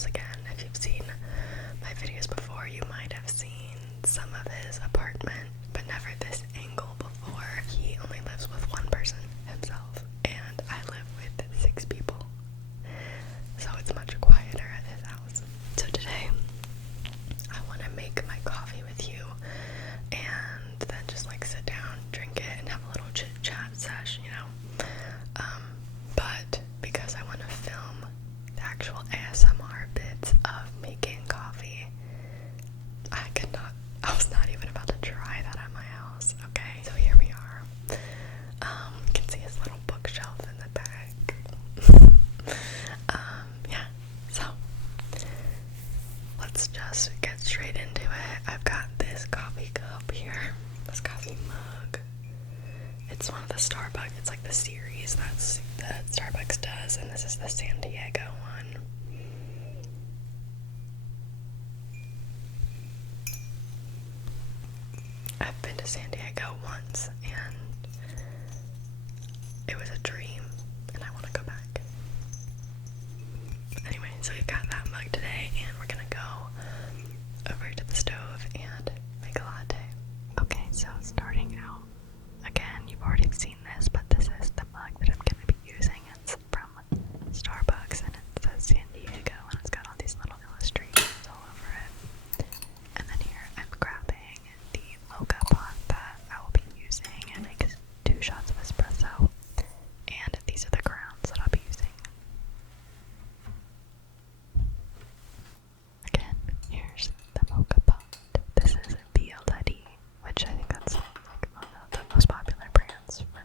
house again. If you've seen my videos before, you might have seen some of his apartment, but never this angle before. He only lives with one person, himself, and I live with 6 people, so it's much quieter at his house. So today, I want to make my coffee with you, and then just like sit down, drink it, and have a little chit-chat sesh, you know. But because I want to film the actual ASMR bits of making coffee, I was not even about to try that at my house. Okay, so here we are. You can see his little bookshelf in the back. Yeah, so let's just get straight into it. I've got this coffee cup here, this coffee mug. It's one of the Starbucks, it's like the series that Starbucks does, and this is the San Diego one. I've been to San Diego once, and it was a dream, and I want to go back. Anyway, so we've got that mug today, and we're gonna go over to the stove and make a latte. Okay, so starting out, again, you've already seen this, but this is the mug that I'm gonna be using. It's from Starbucks, and it says San Diego, and it's got all these little illustrations all over it. And then here I'm grabbing the mocha pot that I will be using and make 2 shots of espresso, and these are the grounds that I'll be using. Again, here's the mocha pot. This is Yeti, which I think that's like one of the most popular brands for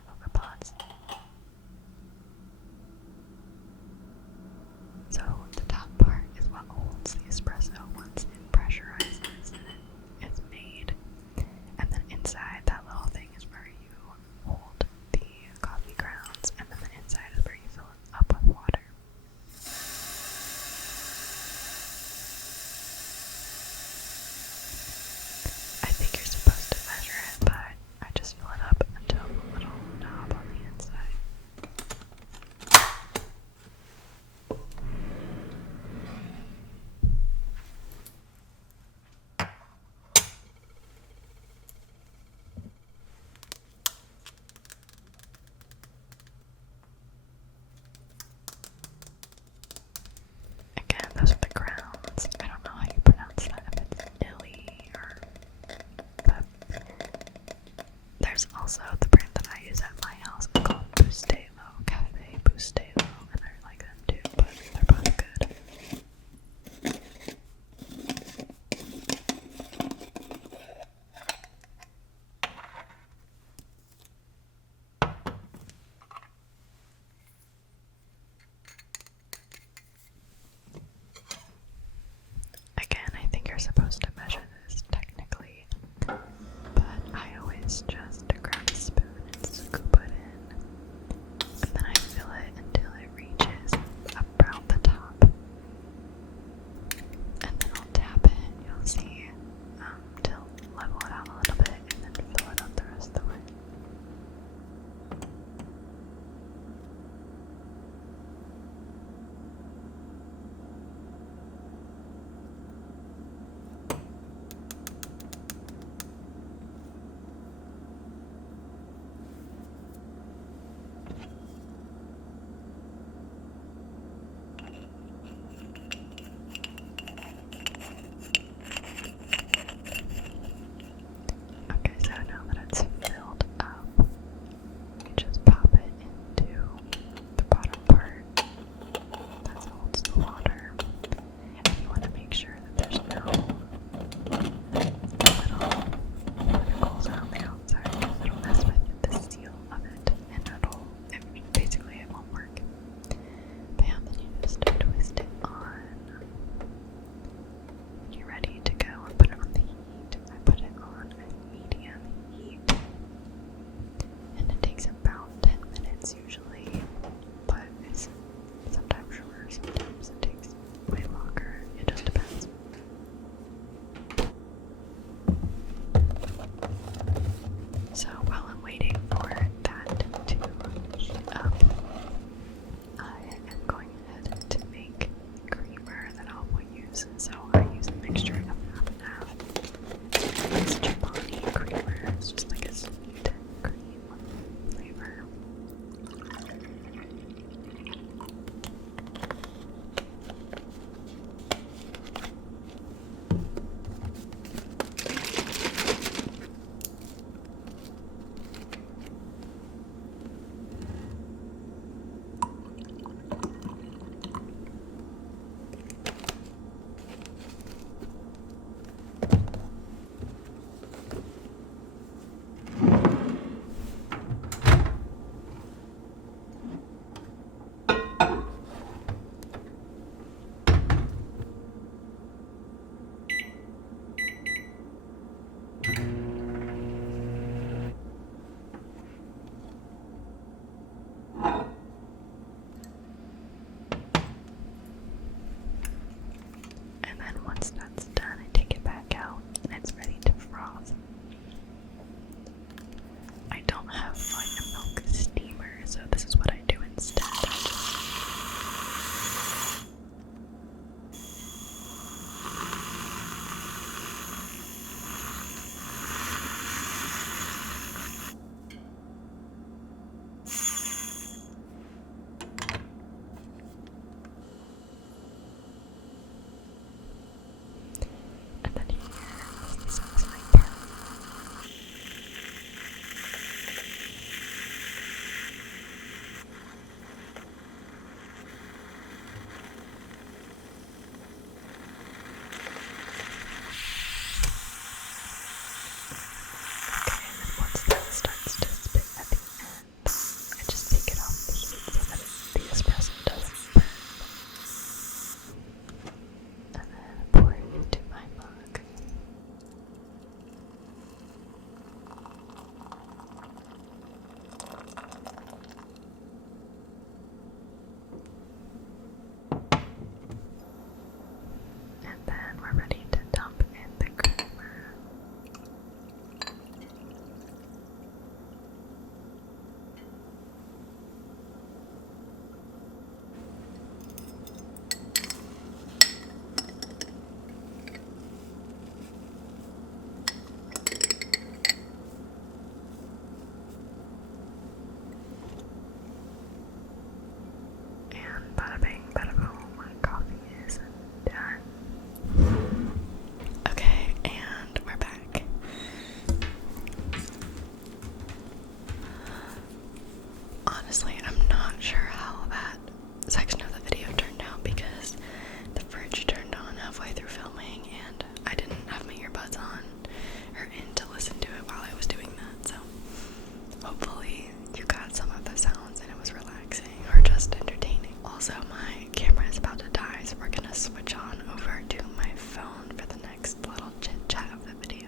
switch on over to my phone for the next little chit-chat of the video.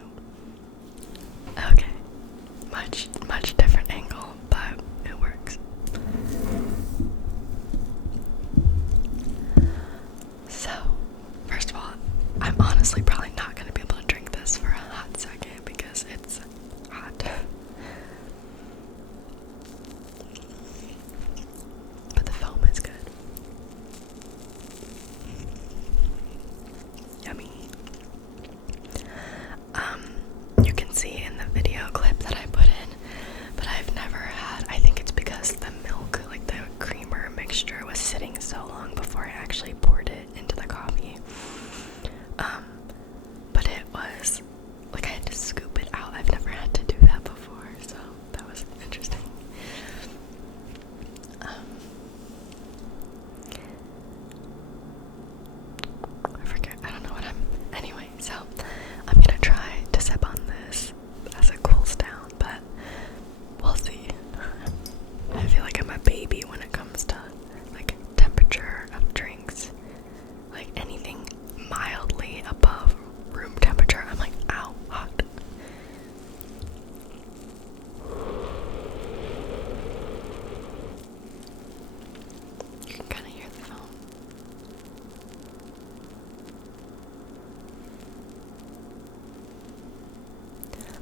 Okay, much different angle, but it works. So, first of all, I'm honestly probably not going to be able to drink this for a hot second because it's hot. But the foam is good. Yummy. You can see in the video clip that I put in, but I've never had, I think it's because the milk, like the creamer mixture, was sitting so long before I actually poured it into the coffee. But it was, like, I had to scoop it out. I've never had to do that before, so that was interesting. I forget, I don't know what anyway, so I'm gonna try to sip on this as it cools down, but we'll see. I feel like I'm a baby when it comes to, like, temperature of drinks. Like, anything mildly above room temperature, I'm like, ow, hot. You can kind of hear the foam.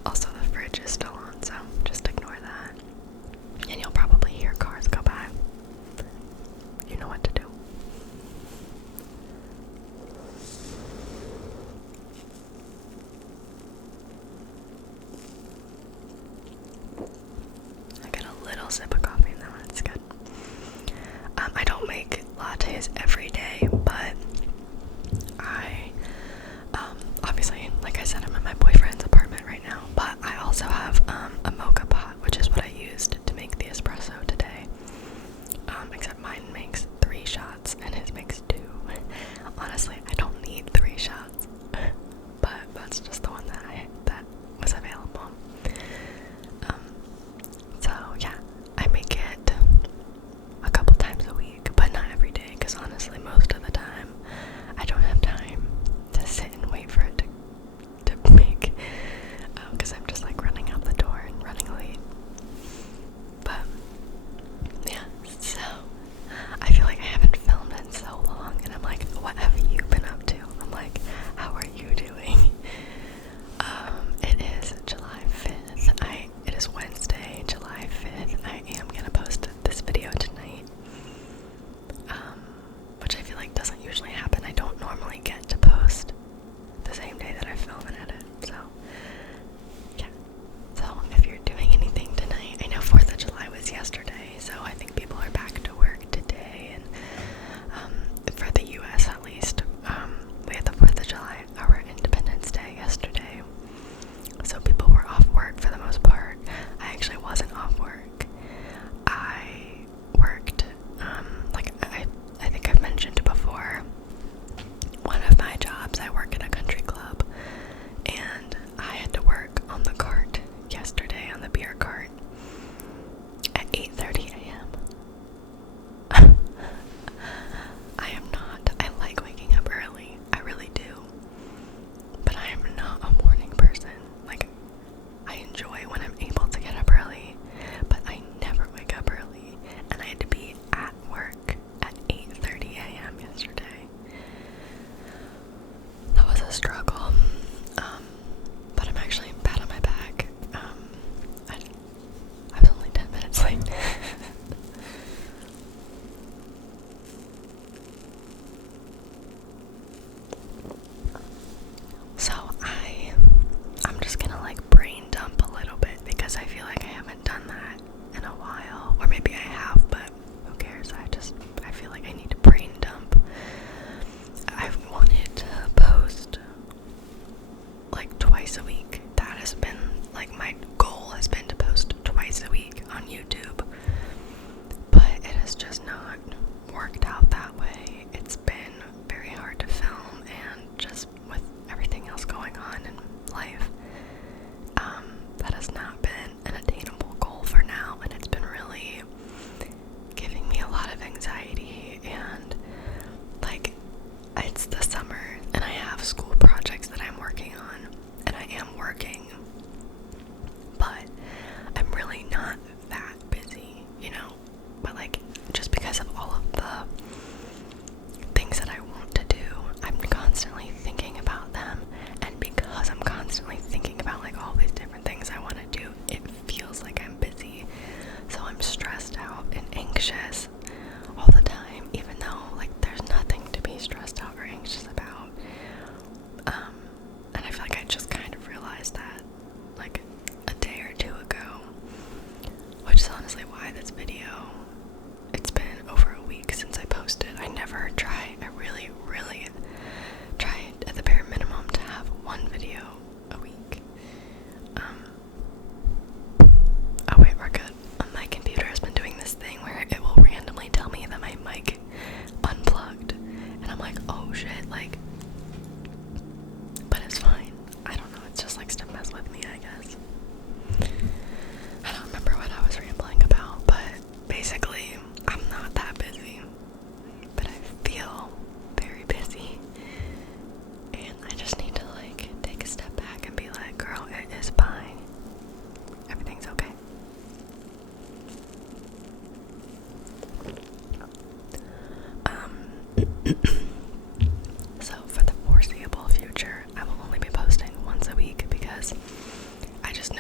Also, the fridge is still on, so just ignore that. And you'll probably hear cars go by. You know what to do. I get a little sip of coffee and then it's good. I don't make lattes every day, but I obviously, like I said, I'm in my boyfriend's apartment right now, but I also have a mocha pot, which is what I used to make the espresso today. Except mine makes 3 shots and his makes 2. Honestly, I don't need 3 shots, but that's just the one that was available. So yeah, I make it a couple times a week, but not every day, because honestly, most of the time, I don't have time to sit and wait for it to make, because I'm just like running out the door and running late. But yeah, so I feel like I haven't filmed in so long, and I'm like, what have you been up to? I'm like, how are you doing? It is July 5th. It is Wednesday, July 5th. I am gonna post this video tonight, which I feel like doesn't usually happen. I don't normally get to post the same day that I film and edit, so yeah. So if you're doing anything tonight, I know 4th of July was yesterday, so I think people are back to work today, and for the US at least, we had the 4th of July, our Independence Day, yesterday, so people were off work for the most part. I actually wasn't off work. I worked, like I think I've mentioned before, one of my jobs, I work at a country club, and I had to work on the cart yesterday, on the beer cart, at 8:30 a.m. I like waking up early, I really do, but I am not a morning person. Like, I enjoy when I'm able to get up early, but I never wake up early, and I had to be at work at 8:30 a.m. yesterday. That was a struggle, but I'm actually pat on my back. I was only 10 minutes late. So I'm just gonna like brain dump a little bit, because I feel like I haven't done that in a while, or maybe I have, but who cares? I feel like I need to brain dump. I've wanted to post it's the summer and I have school projects that I'm working on, and I am working, but I'm really not that busy, you know, but like, just because of all of the things that I want to do, I'm constantly thinking about them, and because I'm constantly thinking about like all these different things I want to do, it feels like I'm busy, so I'm stressed out and anxious all the time, even though like there's nothing to be stressed out or anxious about. And I feel like I just kind of realized that like a day or two ago, which is honestly why this video, it's been over a week since I posted. I really try at the bare minimum to have one video a week. Oh wait, we're good. My computer has been doing this thing where it will randomly tell me that my mic unplugged, and I'm like, oh shit, like, but it's fine. I don't know, it's just likes to mess with me, I guess. I don't remember what I was rambling about, but basically, I'm not that busy, but I feel very busy, and I just need to like take a step back and be like, girl, it is fine. Everything's okay. So for the foreseeable future, I will only be posting once a week because I just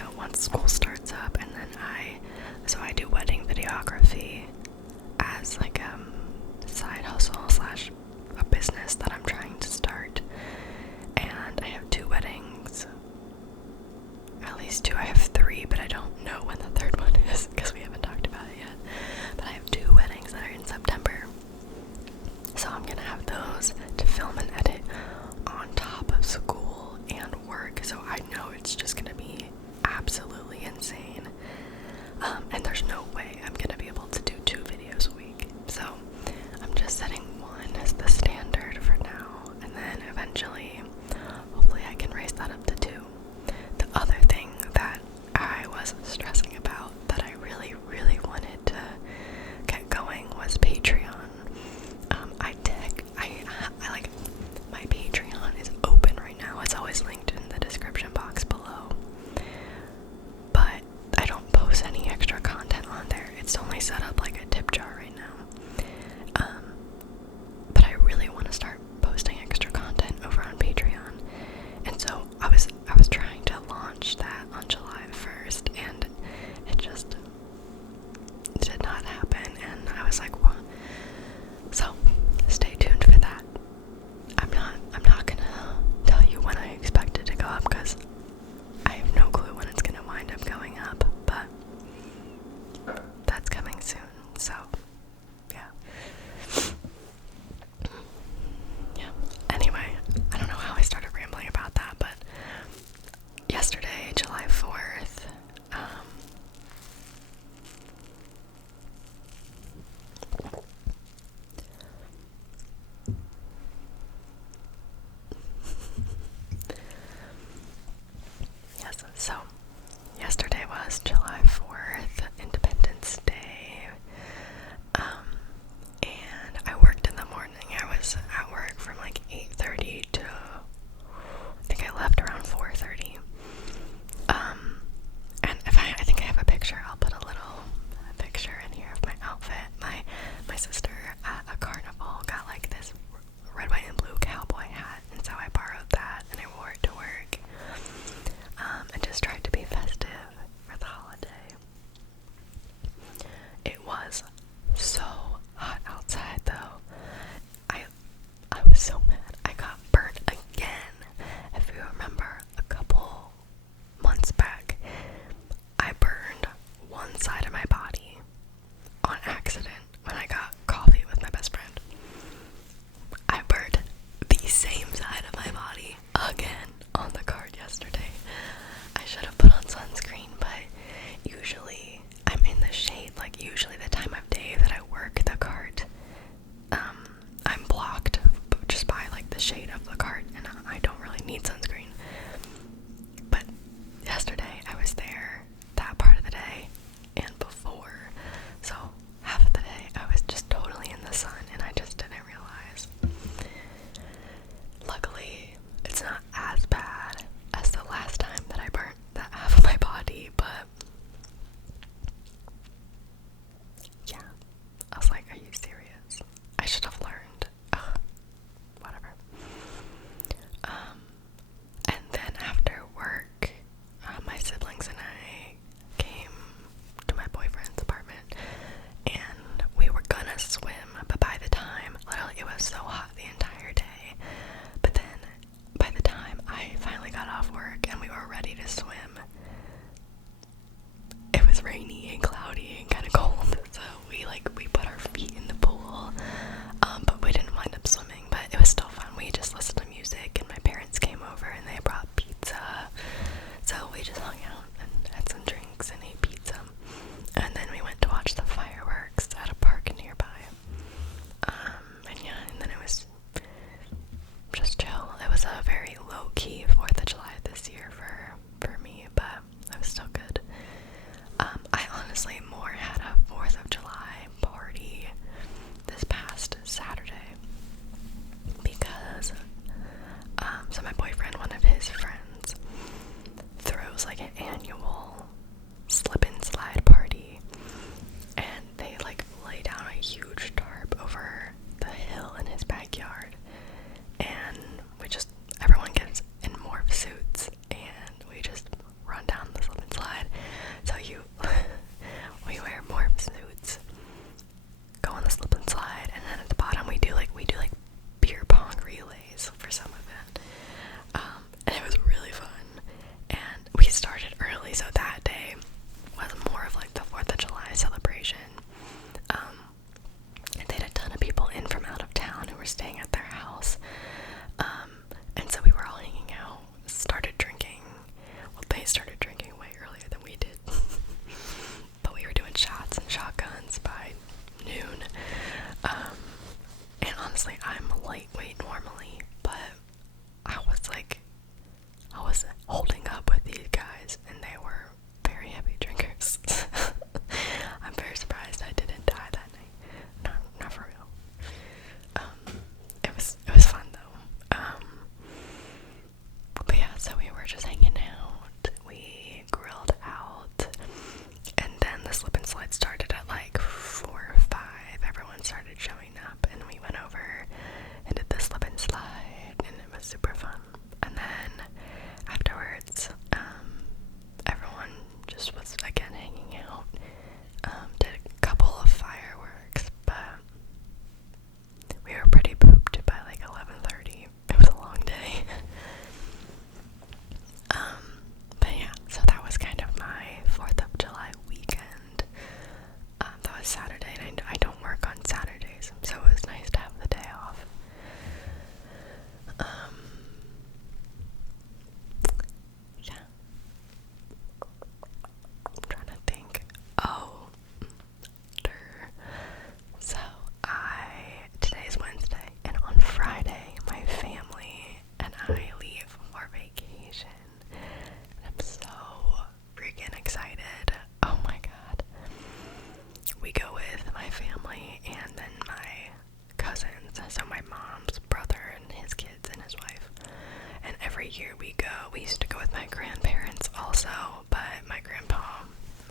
also, but my grandpa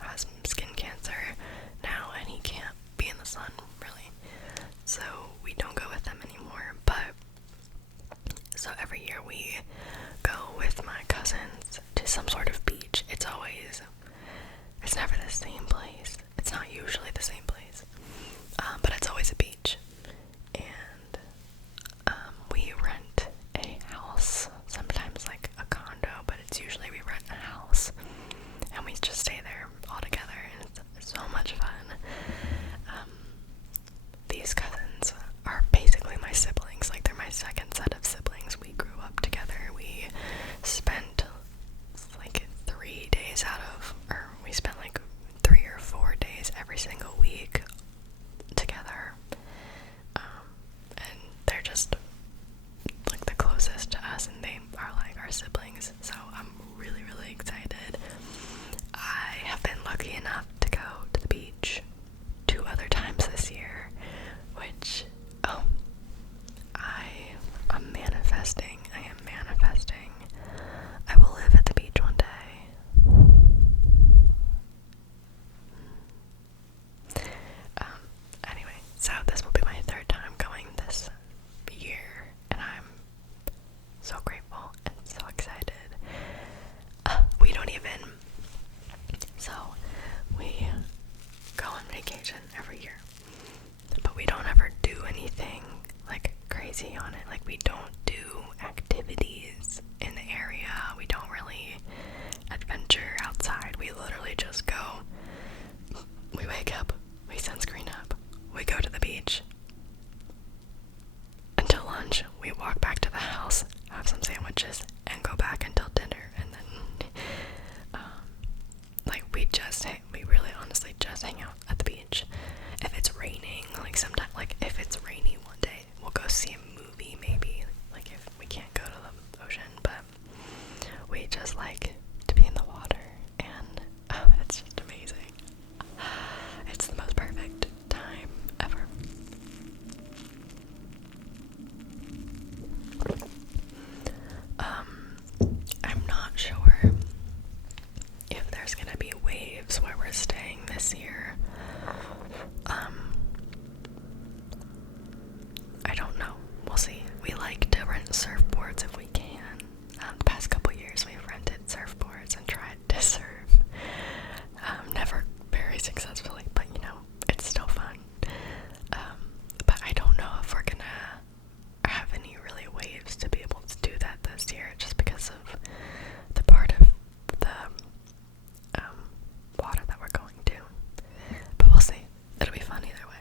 has skin cancer now and he can't be in the sun really, so we don't go with them anymore. But so every year we go with my cousins to some sort of beach. It's never the same place. It's not usually the same place, but it's always a beach. And we rent a house, sometimes like a condo, but it's usually we rent a house and we just stay there all together, and it's so much fun. These cousins are basically my siblings, like they're my second set of siblings. We grew up together. We spent like 3 days we spent like 3 or 4 days every single week together. And they're just like the closest to us, and they are like our siblings, so I'm really, really excited. I have been lucky enough to go to the beach 2 other times this year, which, I'm manifesting. I am manifesting. I will live at the beach one day. Anyway, so this will be my 3rd time going this year, and I'm so grateful and so excited. We don't even, so we go on vacation every year, but we don't ever do anything like crazy on it. Like, we don't do activities in the area. We don't really adventure outside. We literally just go. We wake up, we sunscreen up, we go to the beach until lunch. We walk back to the house, have some sandwiches, and go back until dinner. And then, we really honestly just hang out at the beach. If it's raining, like sometimes, like if it's rainy one day, we'll go see a movie maybe, like if we can't go to the ocean, but we just like to be in the water, and it's just amazing. It's the most perfect time ever. I'm not sure if there's gonna be waves where we're staying this year. I don't know. We'll see. We like to rent surfboards if we can. The past couple years we've rented surfboards and tried to surf. Never very successfully, but it's still fun. But I don't know if we're gonna have any really waves to be able to do that this year, just because of the part of the water that we're going to. But we'll see. It'll be fun either way.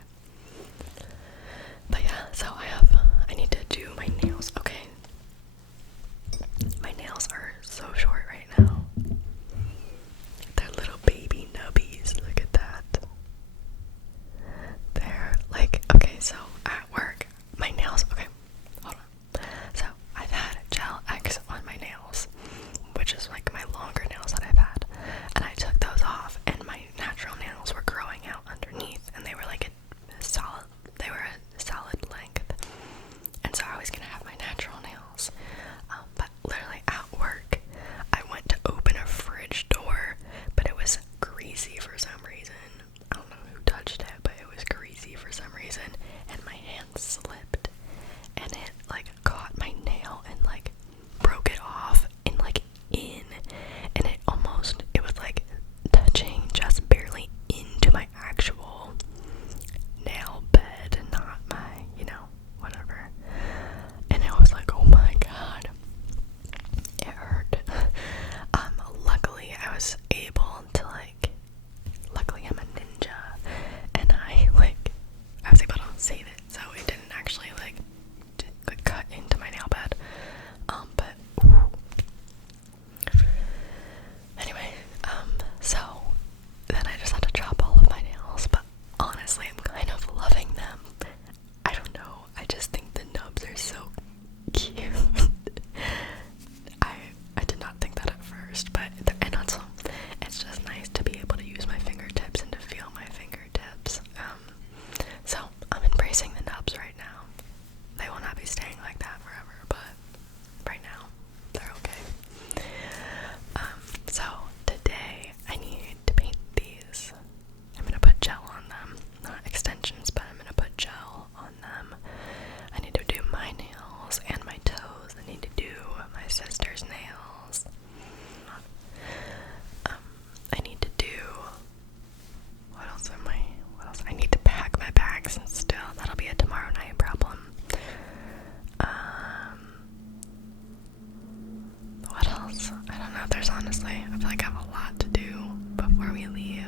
there's honestly, I feel like I have a lot to do before we leave,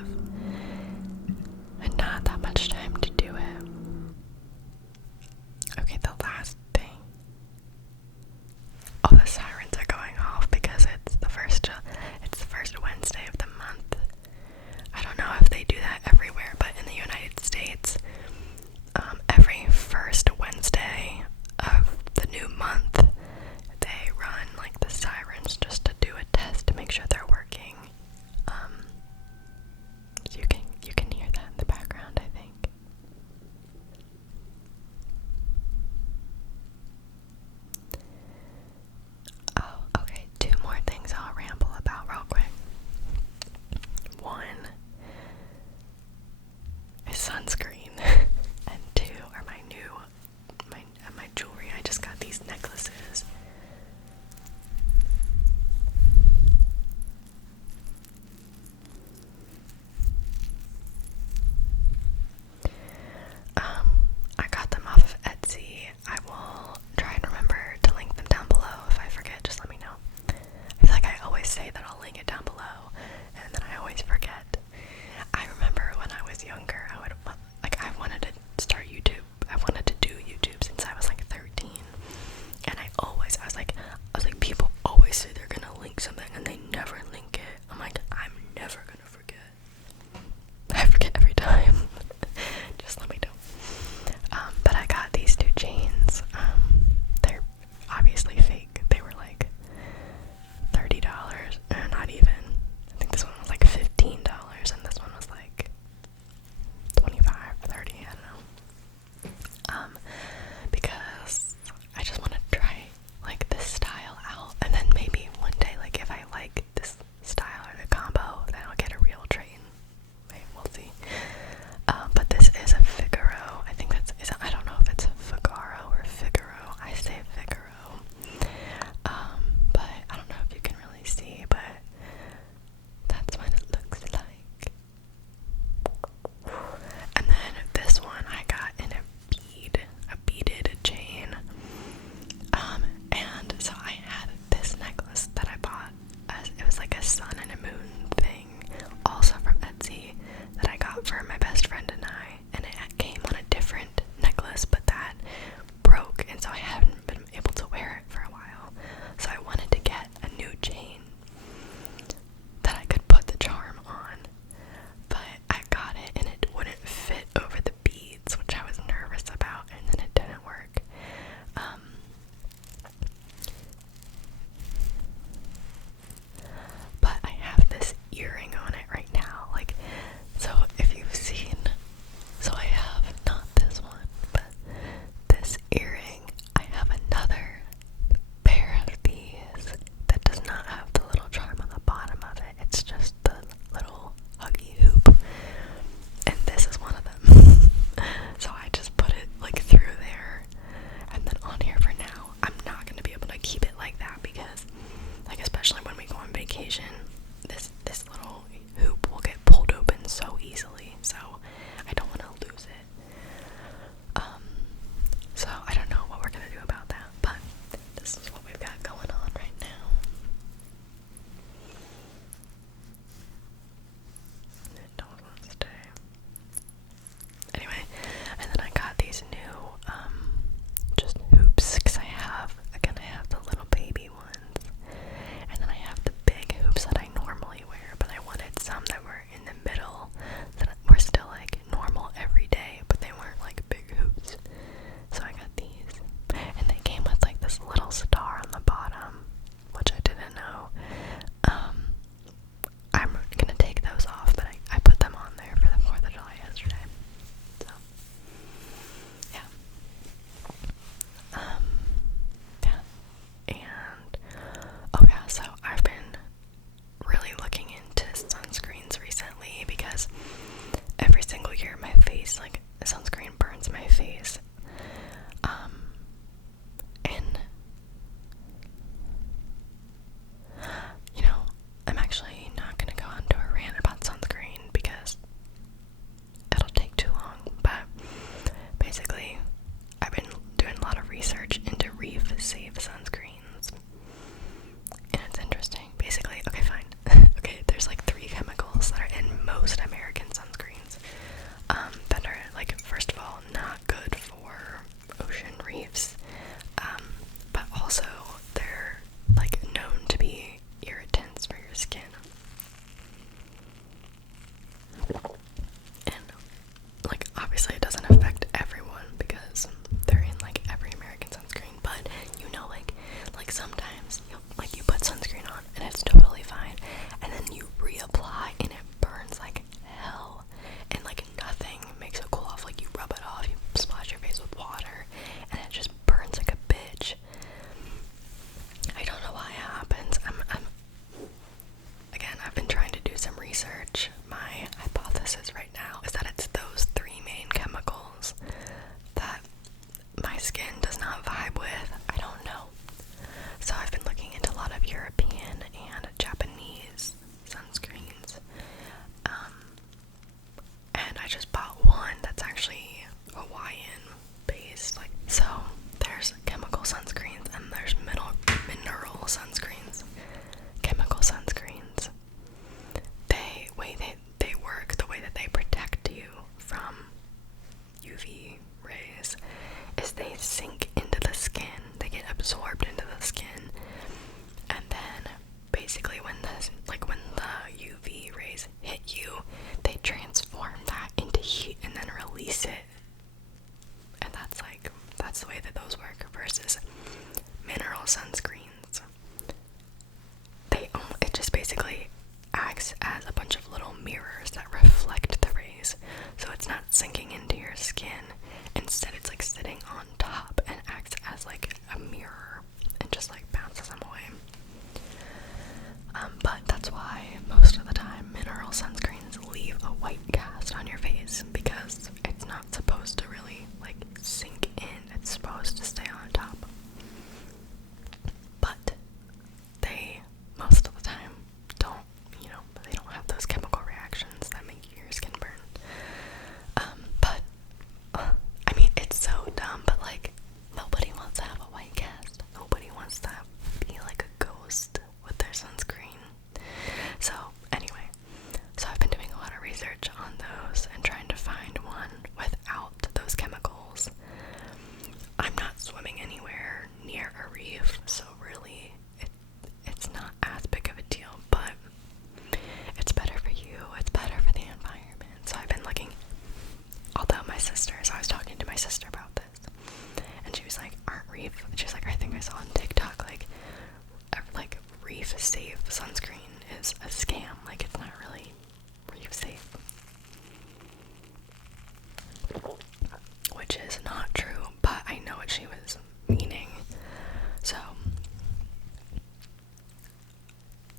and not that much time to do it. Okay, the last thing. Oh, the sirens are going off because it's the first Wednesday of the month. I don't know if they do that everywhere, but in the United States, every first Wednesday of the new month, they run like the sirens just to do a test to make sure they're working. So you can hear that in the background, I think. Oh, okay, 2 more things I'll ramble about real quick. One is sunscreen, and 2 are my jewelry. I just got these necklaces. I got them off of Etsy. I will try and remember to link them down below. If I forget, just let me know. I feel like I always say that I'll link it down below, and then I always forget. I remember when I was younger, I wanted to start YouTube. I wanted to do YouTube since I was like 13, and I was like, people always say they're gonna link something and they never link it. I'm like, I'm never gonna forget. I forget every time. Just let me know. But I got these 2 chains. They're obviously fake. They were like $30, not even. I think this one was like $15, and this one was like 25, 30, I don't know. Because I just want to try like this style out, and then maybe one day, like if I like this style or the combo, then I'll get a real train. Maybe we'll see. But this is a Figaro. I think I don't know if it's a Figaro or Figaro. I say Figaro. But I don't know if you can really see, but that's what it looks like. And then this one I got in a beaded chain. And so I had this necklace that I bought it was like a sun and a moon thing, also from Etsy, that I got for my best friend and I, and it came on a different necklace, but that broke, and so I hadn't been able to wear it for a while. So I wanted to get a new chain that I could put the charm on, but I got it and it wouldn't fit over the beads, which I was nervous about, and then it didn't work. But I have this earring on it right now, like, so if you've seen, so I have not this one, but this earring. I have another pair of these that does not have the little charm on the bottom of it. It's just the little huggy hoop, and this is one of them. So I just put it like through there, and then on here for now. I'm not going to be able to keep it like that because, like, especially when we go on vacation, this little hoop will get pulled open so easily, so I don't want to lose it. So I don't know what we're going to do about that, but this is what we've got going on right now. It don't want to stay. Anyway, and then I got these new, just hoops, because I have the little baby ones, and then I have the big hoops that I European and Japanese sunscreens. And I just bought one that's actually Hawaiian based. Like, so there's chemical sunscreens and there's mineral sunscreens. Chemical sunscreens, they work, the way that they protect you from UV rays is they sink into the skin, they get absorbed into the skin, and then basically when the UV rays hit you, they transform that into heat and then release it. And that's the way that those work versus mineral sunscreens. It just basically acts as a bunch of little mirrors that reflect the rays, so it's not sinking into your skin. Instead, it's like sitting on top and acts as like a mirror and just like bounces them away. But that's why most of the time mineral sunscreens leave a white cast on your face, because it's not supposed to really like sink in. It's supposed to stay on top. But they most of the time don't, they don't have those chemical reactions that make your skin burn. But I mean, it's so dumb, but like, nobody wants to have a white cast. Nobody wants to be like a ghost with their sunscreen. So anyway, I've been doing a lot of research on those and trying to find one without those chemicals. I'm not swimming anywhere near a reef, so really it's not as big of a deal, but it's better for you, it's better for the environment. So I've been looking, although so I was talking to my sister about this, and she was like, she's like, I think I saw on TikTok, like reef safe sunscreen is a scam, like it's not really reef safe. Which is not true, but I know what she was meaning. So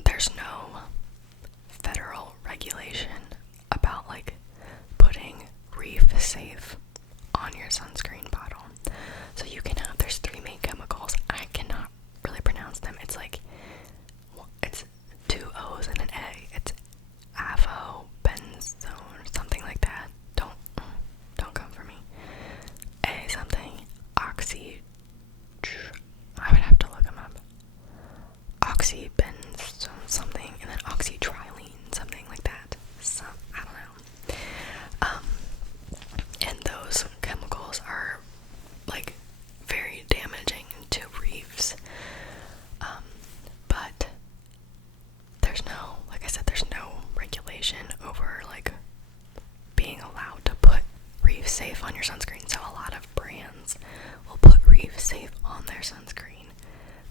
there's no federal regulation about like putting reef safe on your sunscreen bottle. So you can have, there's 3 main chemicals. I cannot really pronounce them. It's like, it's 2 O's and an A. It's avobenzone or something like that. Don't come for me. A something, I would have to look them up. Oxybenzone something, and then oxytrilene, something like that. I don't know. And those chemicals are like very damaging to reefs. But there's no, like I said, there's no regulation over like being allowed to put reef safe on your sunscreen. So a lot of brands will put reef safe on their sunscreen,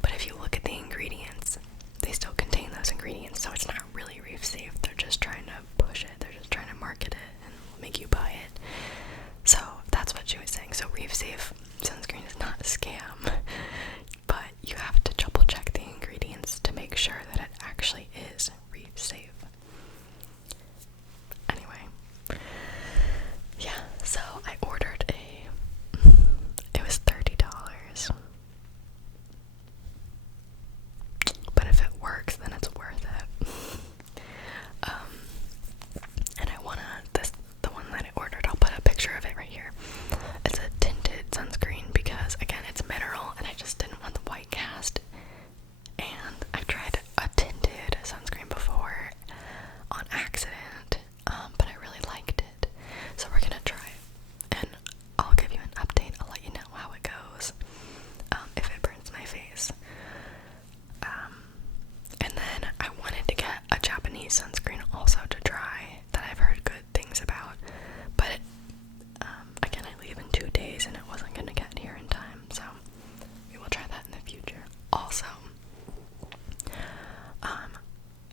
but if you look at the ingredients, they still contain those ingredients, so it's not really reef safe. They're just trying to push it, they're just trying to market it and make you buy it. So that's what she was saying. So reef safe sunscreen is not a scam, but you have to double check the ingredients to make sure that it actually is reef safe. Anyway, yeah, so I ordered it was $30. But if it works, then it's worth it. And the one that I ordered, I'll put a picture of it right here. It's a tinted sunscreen because, again, it's mineral and I just didn't want the white cast. And I've tried a tinted sunscreen before on accident, but I really liked it. So we're gonna try it, and I'll give you an update. I'll let you know how it goes, if it burns my face. And then I wanted to get a Japanese sunscreen also to try that I've heard good things about, but again, I leave in 2 days and it wasn't going to get here in time, so we will try that in the future. Also,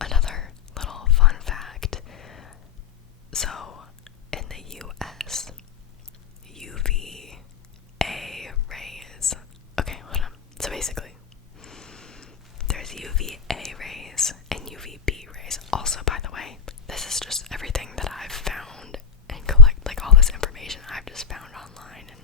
another little fun fact, so in the US, UVA rays, okay, hold on, so basically, there's UVA rays and UVB rays. Also, by the way, this is just everything that I've found and like all this information I've just found online and